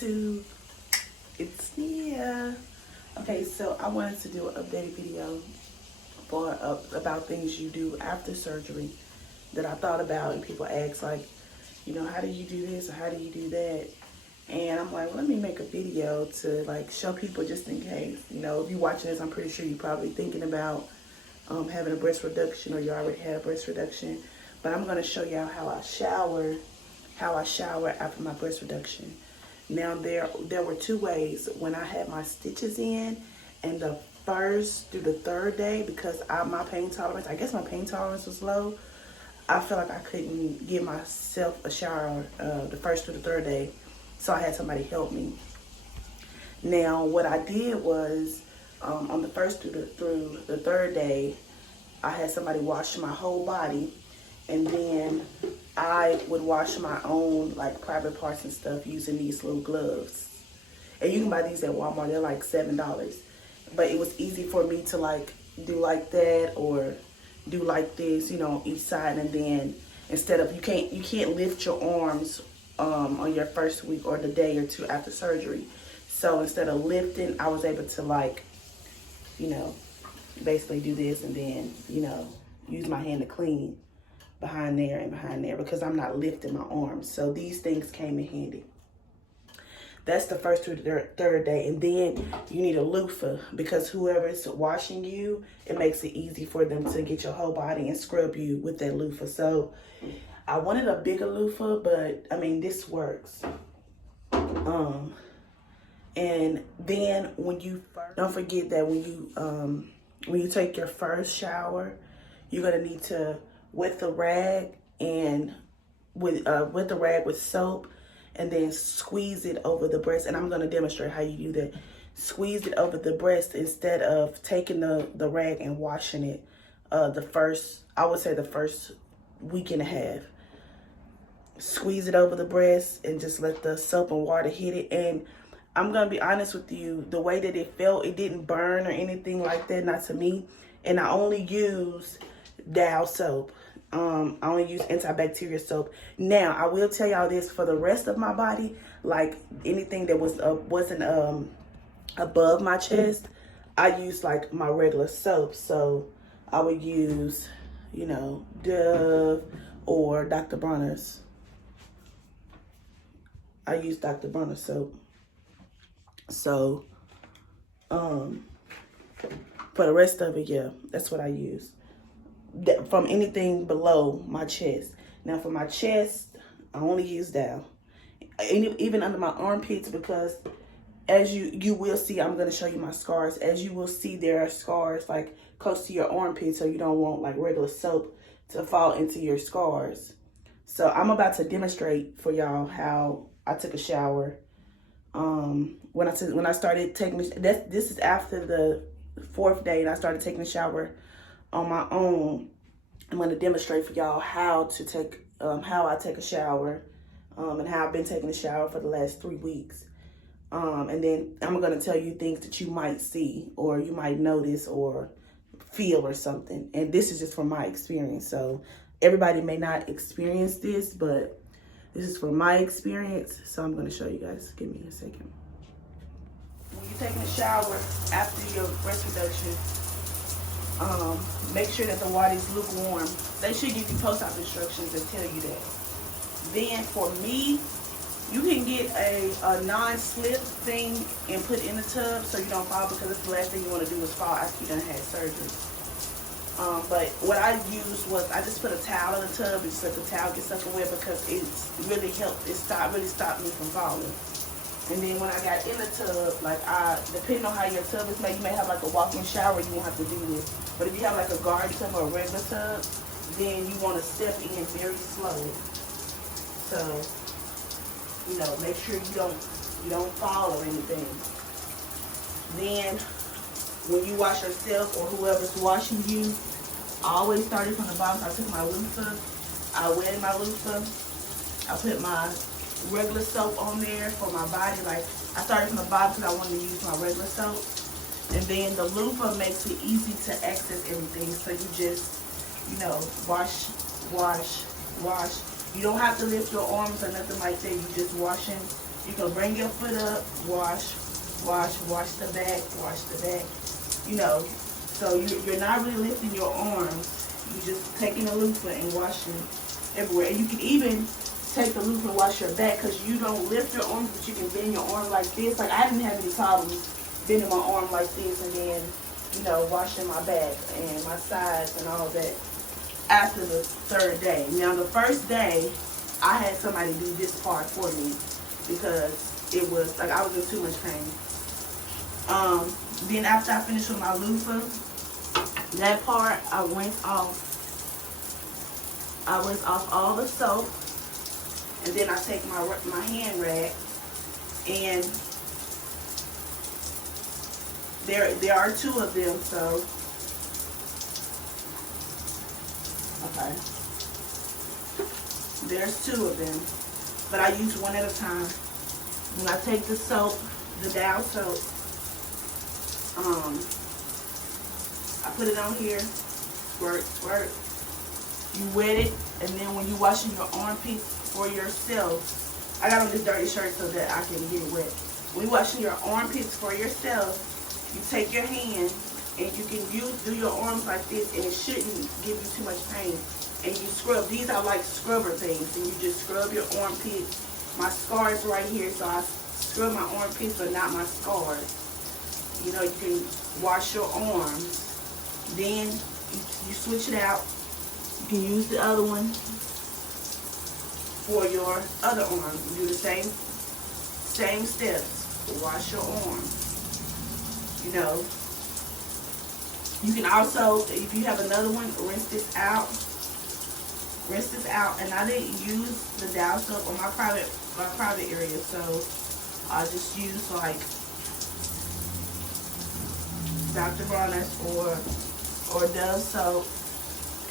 YouTube. It's Nia. Okay, so I wanted to do an updated video for about things you do after surgery that I thought about, and people ask like, you know, how do you do this or how do you do that? And I'm like, let me make a video to like show people just in case. You know, if you're watching this, I'm pretty sure you're probably thinking about having a breast reduction, or you already had a breast reduction. But I'm gonna show y'all how I shower after my breast reduction. Now there were two ways when I had my stitches in, and the first through the third day, because my pain tolerance, I guess my pain tolerance was low. I felt like I couldn't give myself a shower the first through the third day, so I had somebody help me. Now what I did was on the first through the third day, I had somebody wash my whole body, and then I would wash my own like private parts and stuff using these little gloves. And you can buy these at Walmart. They're like $7. But it was easy for me to like do like that or do like this, you know, on each side. And then instead of, you can't lift your arms on your first week or the day or two after surgery. So instead of lifting, I was able to like, you know, basically do this and then, you know, use my hand to clean behind there and behind there, because I'm not lifting my arms. So these things came in handy. That's the first through the third day. And then you need a loofah, because whoever is washing you, it makes it easy for them to get your whole body and scrub you with that loofah. So I wanted a bigger loofah, but I mean, this works. And then don't forget that when you take your first shower, you're gonna need to wet the rag and with soap, and then squeeze it over the breast. And I'm gonna demonstrate how you do that. Squeeze it over the breast instead of taking the rag and washing it the first week and a half. Squeeze it over the breast and just let the soap and water hit it. And I'm gonna be honest with you, the way that it felt, it didn't burn or anything like that, not to me. And I only use Dow soap. I only use antibacterial soap. Now, I will tell y'all this, for the rest of my body, like anything that wasn't above my chest, I use like my regular soap. So I would use, you know, Dove or Dr. Bronner's. I use Dr. Bronner's soap. So, for the rest of it, yeah, that's what I use. From anything below my chest. Now for my chest, I only use Dow. Even under my armpits, because as you will see, I'm going to show you my scars. As you will see, there are scars like close to your armpit, so you don't want like regular soap to fall into your scars. So I'm about to demonstrate for y'all how I took a shower. When I started taking this is after the fourth day, and I started taking a shower on my own. I'm going to demonstrate for y'all how I take a shower, and how I've been taking a shower for the last 3 weeks. And then I'm going to tell you things that you might see or you might notice or feel or something. And this is just from my experience. So everybody may not experience this, but this is from my experience. So I'm going to show you guys. Give me a second. When you're taking a shower after your breast reduction, make sure that the water is lukewarm. They should give you post-op instructions that tell you that. Then for me, you can get a non-slip thing and put it in the tub so you don't fall, because it's the last thing you want to do is fall after you done had surgery. But what I used was, I just put a towel in the tub and just let the towel get soaking wet, because it's really helped. It really stopped me from falling. And then when I got in the tub, like depending on how your tub is made, you may have like a walk-in shower, you won't have to do this. But if you have like a garden tub or a regular tub, then you want to step in very slow. So, you know, make sure you don't fall or anything. Then when you wash yourself or whoever's washing you, I always started from the bottom. So I took my loofah, I wetted my loofah, I put my regular soap on there for my body. Like, I started from the bottom because I wanted to use my regular soap. And then the loofah makes it easy to access everything. So you just, you know, wash. You don't have to lift your arms or nothing like that. You just washing You can bring your foot up, wash the back, wash the back. You know, so you're not really lifting your arms. You're just taking the loofah and washing everywhere. And you can even take the loofah and wash your back because you don't lift your arms, but you can bend your arm like this. Like I didn't have any problems bending my arm like this and then, you know, washing my back and my sides and all that after the third day. Now the first day, I had somebody do this part for me because it was like I was in too much pain. Then after I finished with my loofah, that part I rinsed off all the soap, and then I take my hand rag, and there are two of them, so okay. There's two of them, but I use one at a time. When I take the soap, the Dow soap, I put it on here, squirt, squirt. You wet it, and then when you're washing your armpits for yourself, I got on this dirty shirt so that I can get it wet. When you're washing your armpits for yourself, you take your hand and you can do your arms like this, and it shouldn't give you too much pain. And you scrub. These are like scrubber things, and you just scrub your armpits. My scars right here, so I scrub my armpits, but not my scars. You know, you can wash your arms. Then you switch it out. You can use the other one for your other arm. You do the same steps to wash your arm. You know, you can also, if you have another one, rinse this out. Rinse this out, and I didn't use the Dow soap on my private area, so I just use like Dr. Bronner's or Dove soap,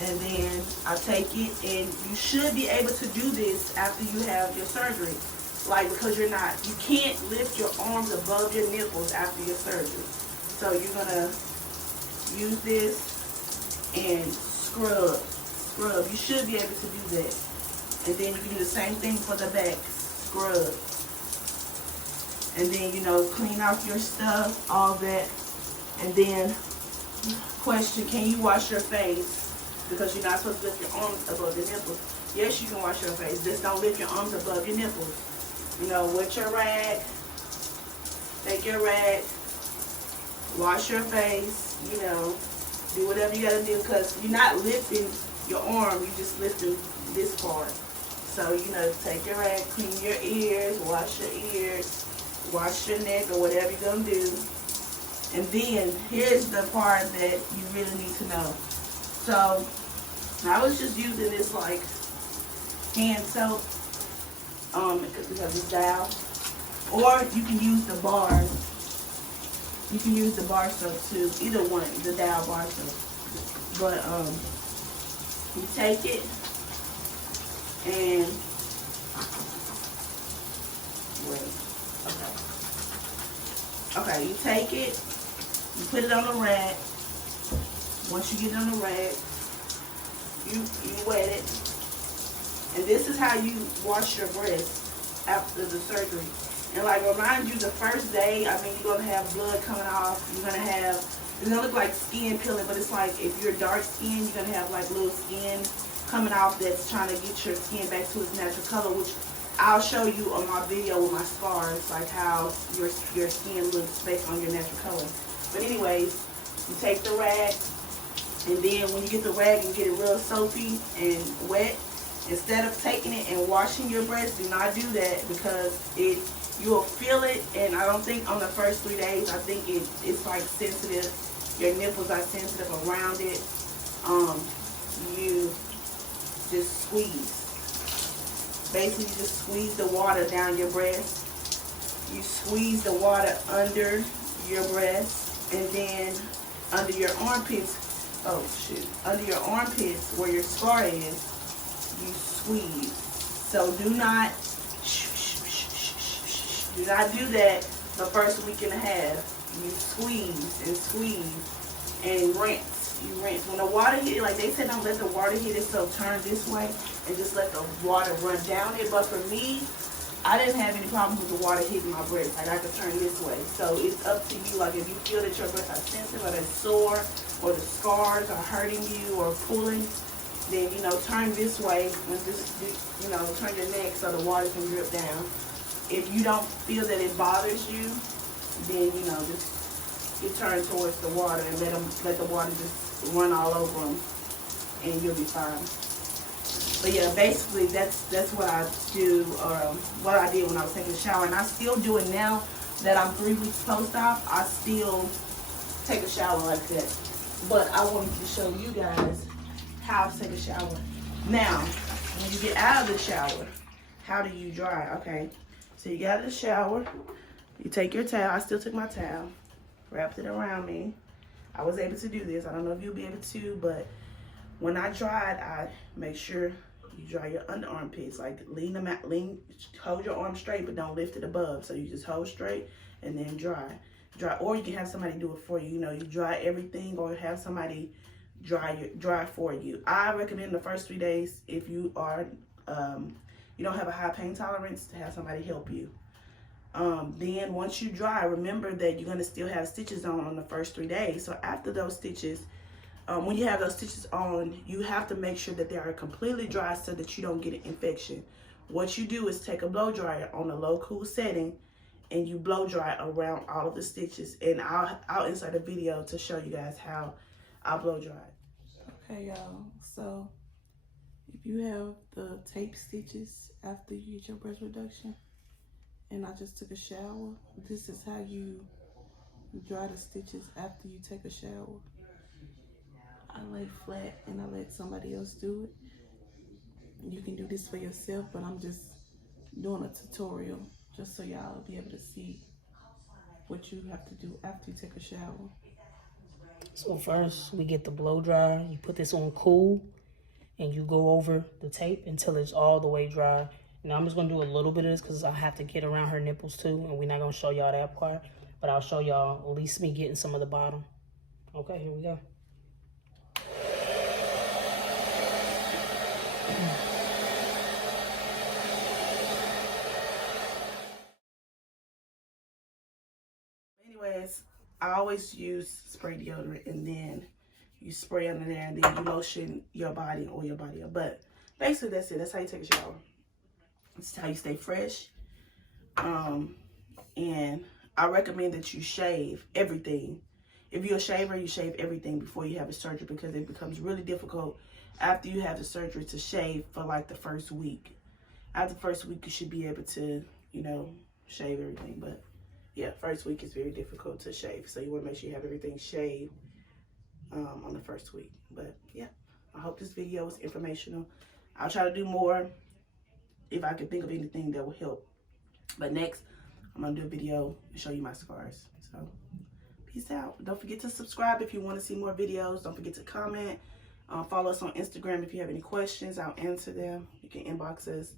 and then I take it, and you should be able to do this after you have your surgery, like because you can't lift your arms above your nipples after your surgery, so you're gonna use this and scrub. You should be able to do that. And then you can do the same thing for the back. Scrub. And then, you know, clean off your stuff, all that. And then, question, can you wash your face? Because you're not supposed to lift your arms above your nipples. Yes, you can wash your face. Just don't lift your arms above your nipples. You know, wet your rag. Take your rag. Wash your face. You know, do whatever you gotta do because you're not lifting your arm, you just lifting this part. So, you know, take your rag, clean your ears, wash your ears, wash your neck, or whatever you're going to do. And then, here's the part that you really need to know. So, I was just using this, like, hand soap, because we have this Dow. Or you can use the bar. You can use the bar soap, too. Either one, the Dow bar soap. But, you take it and wait. Okay, you take it, you put it on the rag. Once you get it on the rag, you wet it. And this is how you wash your breast after the surgery. And like remind you, the first day, I mean, you're gonna have blood coming off. It's gonna look like skin peeling, but it's like if you're dark skinned, you're gonna have like little skin coming off that's trying to get your skin back to its natural color, which I'll show you on my video with my scars, like how your skin looks based on your natural color. But anyways, you take the rag, and then when you get the rag and get it real soapy and wet, instead of taking it and washing your breast, do not do that because you will feel it, and I don't think on the first 3 days, I think it's like sensitive. Your nipples are sensitive around it. You just squeeze. Basically, you just squeeze the water down your breast. You squeeze the water under your breast, and then under your armpits. Oh shoot! Under your armpits, where your scar is, you squeeze. So do not do that the first week and a half. You squeeze and squeeze and rinse. You rinse. When the water hit it, like they said, don't let the water hit it, so turn this way and just let the water run down it. But for me, I didn't have any problems with the water hitting my breast. Like, I could turn this way. So it's up to you. Like, if you feel that your breasts are sensitive or they're sore or the scars are hurting you or pulling, then, you know, turn this way and just, you know, turn your neck so the water can drip down. If you don't feel that it bothers you, then, you know, just you turn towards the water and let the water just run all over them, and you'll be fine. But yeah, basically that's what I do, or what I did when I was taking a shower, and I still do it now that I'm 3 weeks post-op. I still take a shower like that. But I wanted to show you guys how to take a shower. Now, when you get out of the shower, how do you dry? Okay, so you get out of the shower, you take your towel. I still took my towel, wrapped it around me. I was able to do this. I don't know if you'll be able to, but when I dried, I make sure you dry your under armpits. Like, lean them out, hold your arm straight, but don't lift it above. So you just hold straight and then dry. Or you can have somebody do it for you. You know, you dry everything, or have somebody dry for you. I recommend the first 3 days, if you are you don't have a high pain tolerance, to have somebody help you. Then once you dry, remember that you're going to still have stitches on the first 3 days. So after those stitches, when you have those stitches on, you have to make sure that they are completely dry so that you don't get an infection. What you do is take a blow dryer on a low cool setting, and you blow dry around all of the stitches. And I'll insert a video to show you guys how I blow dry. Okay, y'all. So if you have the tape stitches after you get your breast reduction, and I just took a shower, this is how you dry the stitches after you take a shower. I lay flat and I let somebody else do it. You can do this for yourself, but I'm just doing a tutorial just so y'all will be able to see what you have to do after you take a shower. So first we get the blow dryer. You put this on cool and you go over the tape until it's all the way dry. Now I'm just gonna do a little bit of this because I have to get around her nipples too, and we're not gonna show y'all that part, but I'll show y'all at least me getting some of the bottom. Okay, here we go. Anyways, I always use spray deodorant, and then you spray under there, and then you lotion your body or your body up. But basically that's it. That's how you take a shower. It's how you stay fresh. And I recommend that you shave everything. If you're a shaver, you shave everything before you have a surgery, because it becomes really difficult after you have the surgery to shave for like the first week. After the first week, you should be able to, you know, shave everything. But yeah, first week is very difficult to shave. So you want to make sure you have everything shaved on the first week. But yeah, I hope this video was informational. I'll try to do more if I can think of anything that will help. But next, I'm going to do a video and show you my scars. So peace out. Don't forget to subscribe if you want to see more videos. Don't forget to comment. Follow us on Instagram if you have any questions. I'll answer them. You can inbox us.